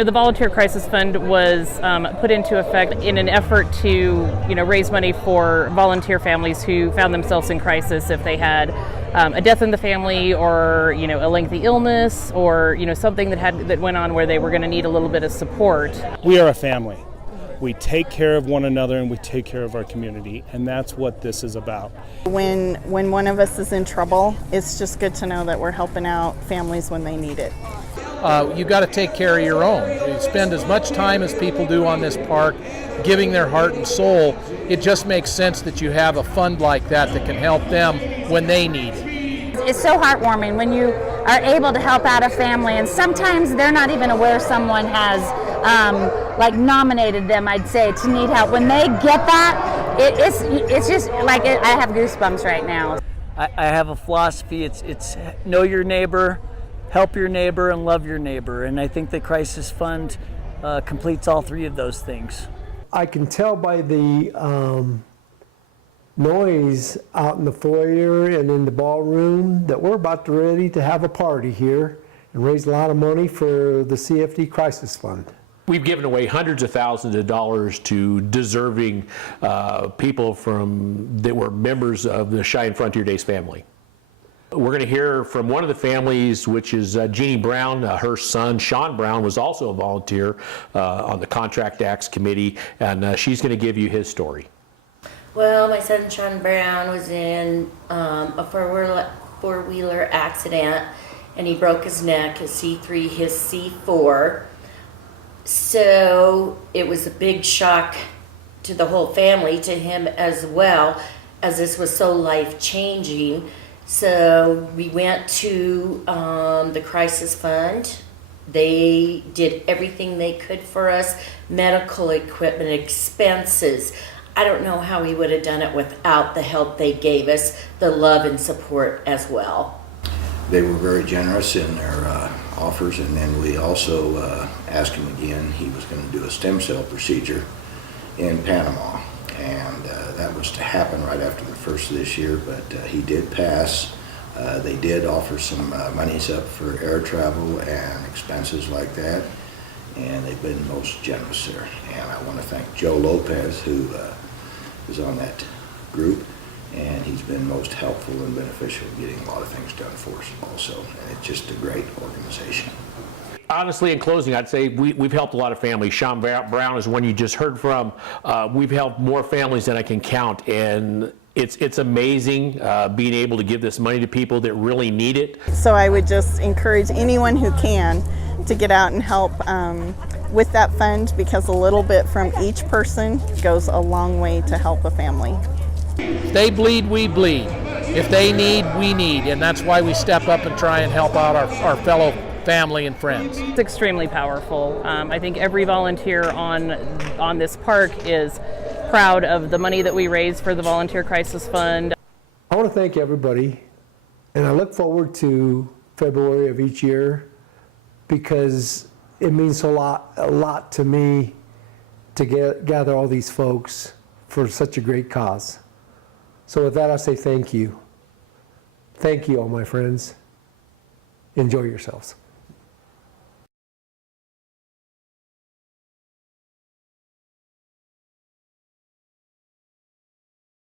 The Volunteer Crisis Fund was put into effect in an effort to, raise money for volunteer families who found themselves in crisis if they had a death in the family, or a lengthy illness, or something that went on where they were going to need a little bit of support. We are a family. We take care of one another and we take care of our community, and that's what this is about. When one of us is in trouble, it's just good to know that we're helping out families when they need it. You got to take care of your own. You spend as much time as people do on this park, giving their heart and soul. It just makes sense that you have a fund like that can help them when they need it. It's so heartwarming when you are able to help out a family, and sometimes they're not even aware someone has nominated them, I'd say, to need help. When they get that, it's just like I have goosebumps right now. I have a philosophy. It's know your neighbor, help your neighbor, and love your neighbor. And I think the Crisis Fund completes all three of those things. I can tell by the noise out in the foyer and in the ballroom that we're about ready to have a party here and raise a lot of money for the CFD Crisis Fund. We've given away hundreds of thousands of dollars to deserving people that were members of the Cheyenne Frontier Days family. We're going to hear from one of the families, which is Jeannie Brown. Her son, Sean Brown, was also a volunteer on the Contract Acts Committee, and she's going to give you his story. Well, my son, Sean Brown, was in a four-wheeler accident, and he broke his neck, his C3, his C4. So it was a big shock to the whole family, to him as well, as this was so life-changing. So we went to the Crisis Fund. They did everything they could for us, medical equipment, expenses. I don't know how we would have done it without the help they gave us, the love and support as well. They were very generous in their offers, and then we also asked him again. He was going to do a stem cell procedure in Panama, and that was to happen right after the first of this year, but he did pass. They did offer some monies up for air travel and expenses like that, and they've been most generous there. And I want to thank Joe Lopez, who is on that group, and he's been most helpful and beneficial in getting a lot of things done for us also. And it's just a great organization. Honestly, in closing, I'd say we've helped a lot of families. Sean Brown is one you just heard from. We've helped more families than I can count, and it's amazing being able to give this money to people that really need it. So I would just encourage anyone who can to get out and help with that fund, because a little bit from each person goes a long way to help a family. If they bleed, we bleed. If they need, we need. And that's why we step up and try and help out our fellow family and friends. It's extremely powerful. I think every volunteer on this park is proud of the money that we raise for the Volunteer Crisis Fund. I want to thank everybody, and I look forward to February of each year, because it means a lot to me to gather all these folks for such a great cause. So with that, I say thank you. Thank you, all my friends. Enjoy yourselves.